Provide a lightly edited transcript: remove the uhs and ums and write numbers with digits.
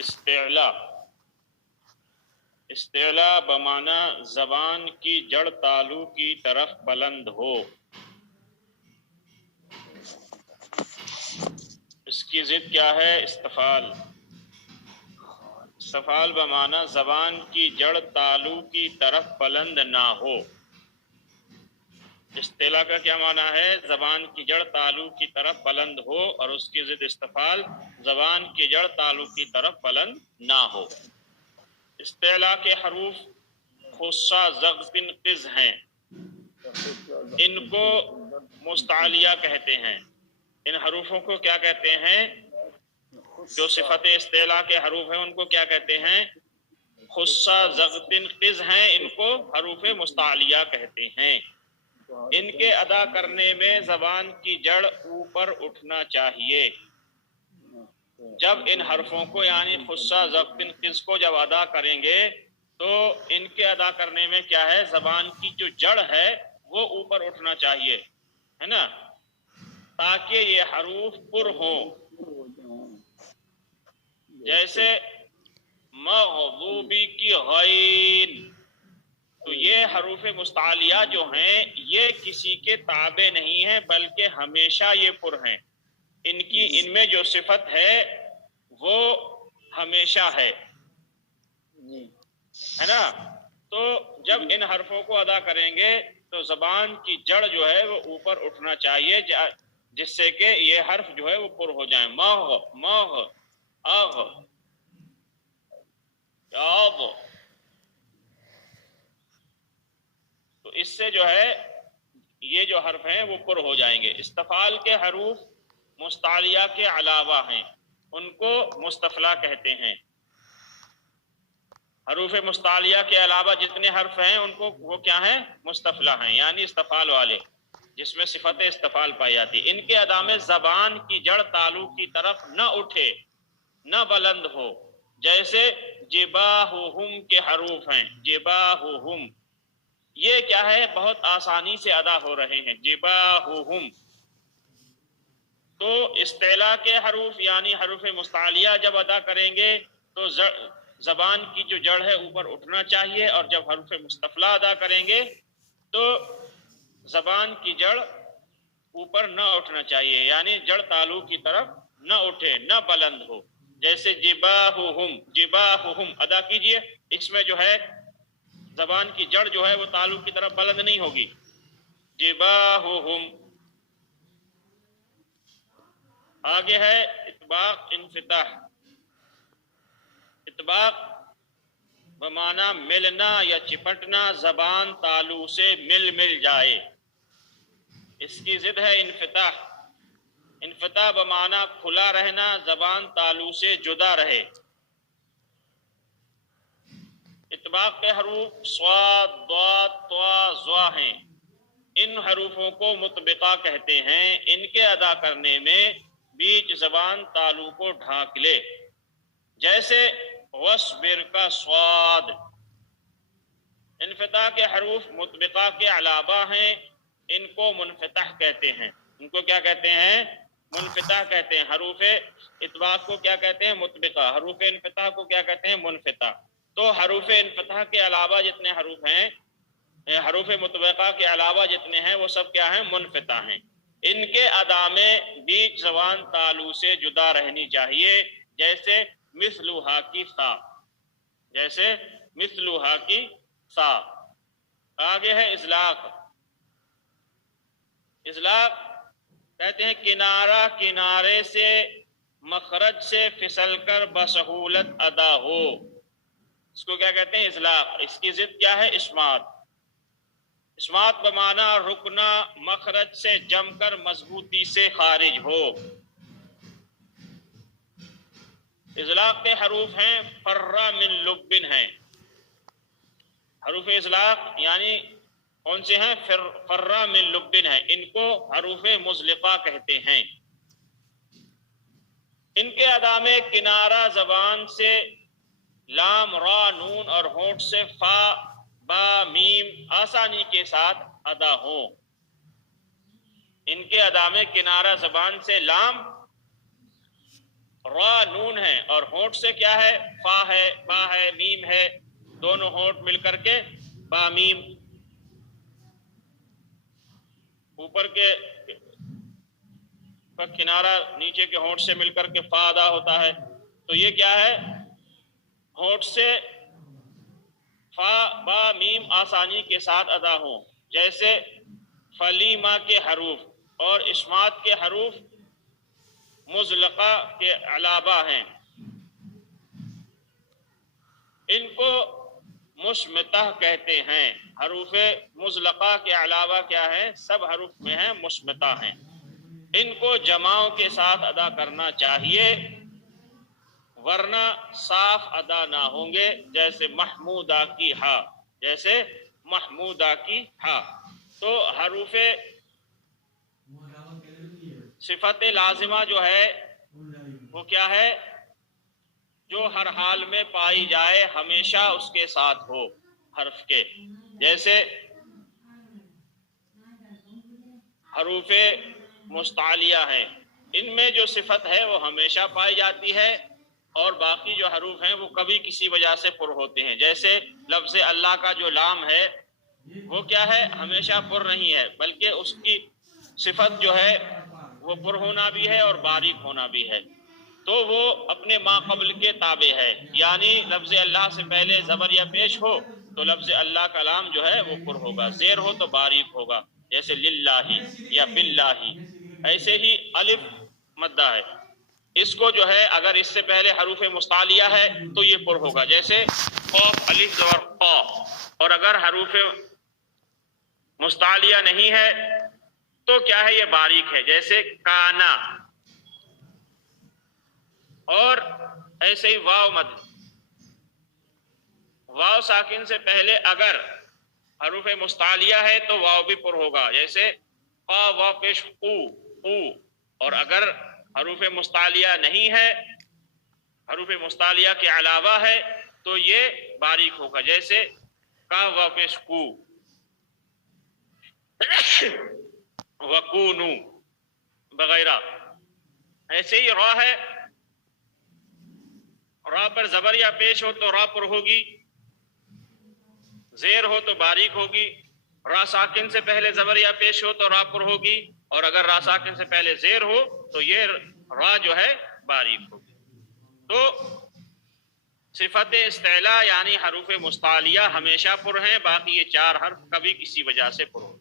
استعلا، استعلا بمعنی زبان کی جڑ تالو کی طرف بلند ہو. اس کی ضد کیا ہے؟ استفال. استفال بمعنی زبان کی جڑ تالو کی طرف بلند نہ ہو. استعلا کا کیا معنی ہے؟ زبان کی جڑ تالو کی طرف بلند ہو، اور اس کی ضد استفال زبان کی جڑ تالو کی طرف بلند نہ ہو. استعلا کے حروف خصہ زغن قز ہیں، ان کو مستعلیہ کہتے ہیں. ان حروفوں کو کیا کہتے ہیں؟ جو صفت استعلا کے حروف ہیں ان کو کیا کہتے ہیں؟ خصہ زغن قز ہیں، ان کو حروف مستعلیہ کہتے ہیں. ان کے ادا کرنے میں زبان کی جڑ اوپر اٹھنا چاہیے. جب ان حرفوں کو یعنی خصہ زغن قز کو جب ادا کریں گے تو ان کے ادا کرنے میں کیا ہے؟ زبان کی جو جڑ ہے وہ اوپر اٹھنا چاہیے، ہے نا، تاکہ یہ حروف پر ہوں. جیسے مغضوبی کی غین، تو یہ حروف مستعلیہ جو ہیں یہ کسی کے تابع نہیں ہیں بلکہ ہمیشہ یہ پر ہیں. ان میں جو صفت ہے وہ ہمیشہ ہے نا. تو جب ان حرفوں کو ادا کریں گے تو زبان کی جڑ جو ہے وہ اوپر اٹھنا چاہیے، جس سے کہ یہ حرف جو ہے وہ پر ہو جائیں. مغ مغ اغ یاض، تو اس سے جو ہے یہ جو حرف ہیں وہ پر ہو جائیں گے. استفال کے حروف مستعلیہ کے علاوہ ہیں، ان کو مستفلا کہتے ہیں. حروف مستعلیہ کے علاوہ جتنے حرف ہیں ان کو وہ کیا ہیں؟ مستفلا ہیں، یعنی استفال والے، جس میں صفت استفال پائی جاتی. ان کے ادا میں زبان کی جڑ تالو کی طرف نہ اٹھے، نہ بلند ہو. جیسے جباہہم کے حروف ہیں، جباہہم، یہ کیا ہے؟ بہت آسانی سے ادا ہو رہے ہیں، جباہہم. تو استعلا کے حروف یعنی حروف مستعلیہ جب ادا کریں گے تو زبان کی جو جڑ ہے اوپر اٹھنا چاہیے، اور جب حروف مستفلا ادا کریں گے تو زبان کی جڑ اوپر نہ اٹھنا چاہیے، یعنی جڑ تالو کی طرف نہ اٹھے، نہ بلند ہو. جیسے جباہہم، جباہہم ادا کیجئے، اس میں جو ہے زبان کی جڑ جو ہے وہ تالو کی طرف بلند نہیں ہوگی. جباہہم. آگے ہے اطباق انفتاح. اطباق بمعنی ملنا یا چپٹنا، زبان تالو سے مل جائے. اس کی ضد ہے انفتاح. انفتاح بمعنی کھلا رہنا، زبان تالو سے جدا رہے. اطباق کے حروف صاد، ضاد، طا، ظا ہیں. ان حروفوں کو مطبقہ کہتے ہیں. ان کے ادا کرنے میں بیچ زبان تالو کو ڈھانک لے. جیسے وَاصْبِرْ کا صاد. انفتاح کے حروف مطبقہ کے علاوہ ہیں، ان کو منفتح کہتے ہیں. ان کو کیا کہتے ہیں؟ منفتح کہتے ہیں. حروف اطباق کو کیا کہتے ہیں؟ مطبقہ. حروف انفتاح کو کیا کہتے ہیں؟ منفتح. تو حروف انفتاح کے علاوہ جتنے حروف ہیں، حروف مطبقہ کے علاوہ جتنے ہیں وہ سب کیا ہیں؟ منفتح ہیں. ان کے ادا میں بیچ زبان تالو سے جدا رہنی چاہیے. جیسے مثلھا کی سا، جیسے مثلھا کی سا. آگے ہے اطلاق. اطلاق کہتے ہیں کنارہ کنارے سے مخرج سے پھسل کر بسہولت ادا ہو. اس کو کیا کہتے ہیں؟ اطلاق. اس کی ضد کیا ہے؟ اسمات. اسمات بمعنی رکنا، مخرج سے جم کر مضبوطی سے خارج ہو. اطلاق کے حروف ہیں فرّ من لبن ہیں. حروف اطلاق یعنی کون سے ہیں؟ فرّ من لبن ہیں. ان کو حروف مزلقہ کہتے ہیں. ان کے ادا میں کنارہ زبان سے لام، را، نون اور ہونٹ سے فا، با، میم آسانی کے ساتھ ادا ہوں. ان کے ادا میں کنارہ زبان سے لام، را نون ہے اور ہونٹ سے کیا ہے؟ فا ہے، با ہے، میم ہے، دونوں ہونٹ مل کر کے با میم، اوپر کے کا کنارہ نیچے کے ہونٹ سے مل کر کے فا ادا ہوتا ہے. تو یہ کیا ہے؟ ہونٹ سے فا با میم آسانی کے ساتھ ادا ہوں، جیسے فلیما کے حروف اور اشمات کے حروف مزلقہ کے علاوہ ہیں، ان کو مشمتہ کہتے ہیں. حروف مزلقہ کے علاوہ کیا ہے؟ سب حروف میں ہیں، مشمتہ ہیں. ان کو جماؤں کے ساتھ ادا کرنا چاہیے ورنہ صاف ادا نہ ہوں گے، جیسے محمودہ کی ہا، جیسے محمودہ کی ہا. تو حروف صفت لازمہ جو ہے وہ کیا ہے؟ جو ہر حال میں پائی جائے، ہمیشہ اس کے ساتھ ہو حرف کے. جیسے حروف مستعلیہ ہیں، ان میں جو صفت ہے وہ ہمیشہ پائی جاتی ہے، اور باقی جو حروف ہیں وہ کبھی کسی وجہ سے پر ہوتے ہیں. جیسے لفظ اللہ کا جو لام ہے وہ کیا ہے؟ ہمیشہ پر نہیں ہے، بلکہ اس کی صفت جو ہے وہ پر ہونا بھی ہے اور باریک ہونا بھی ہے. تو وہ اپنے ما قبل کے تابع ہے، یعنی لفظ اللہ سے پہلے زبر یا پیش ہو تو لفظ اللہ کا لام جو ہے وہ پر ہوگا، زیر ہو تو باریک ہوگا، جیسے للہ یا باللہ. ایسے ہی الف مدہ ہے، اس کو جو ہے اگر اس سے پہلے حروف مستعلیہ ہے تو یہ پر ہوگا، جیسے قاف الف زبر قا. اور اگر حروف مستعلیہ نہیں ہے تو کیا ہے؟ یہ باریک ہے، جیسے کانا. اور ایسے ہی واو مد، واو ساکن سے پہلے اگر حروف مستعلیہ ہے تو واو بھی پر ہوگا، جیسے قا وا پیش قو قو. اور اگر حروف مستعلیہ نہیں ہے، حروف مستعلیہ کے علاوہ ہے تو یہ باریک ہوگا، جیسے کا وا پیش کو وکونو وغیرہ. ایسے ہی را ہے، را پر زبر یا پیش ہو تو را پر ہوگی، زیر ہو تو باریک ہوگی. را ساکن سے پہلے زبر یا پیش ہو تو را پر ہوگی، اور اگر را ساکن سے پہلے زیر ہو تو یہ را جو ہے باریک ہوگی. تو صفت استعلاء یعنی حروف مستعلیہ ہمیشہ پر ہیں، باقی یہ چار حرف کبھی کسی وجہ سے پر ہوگی.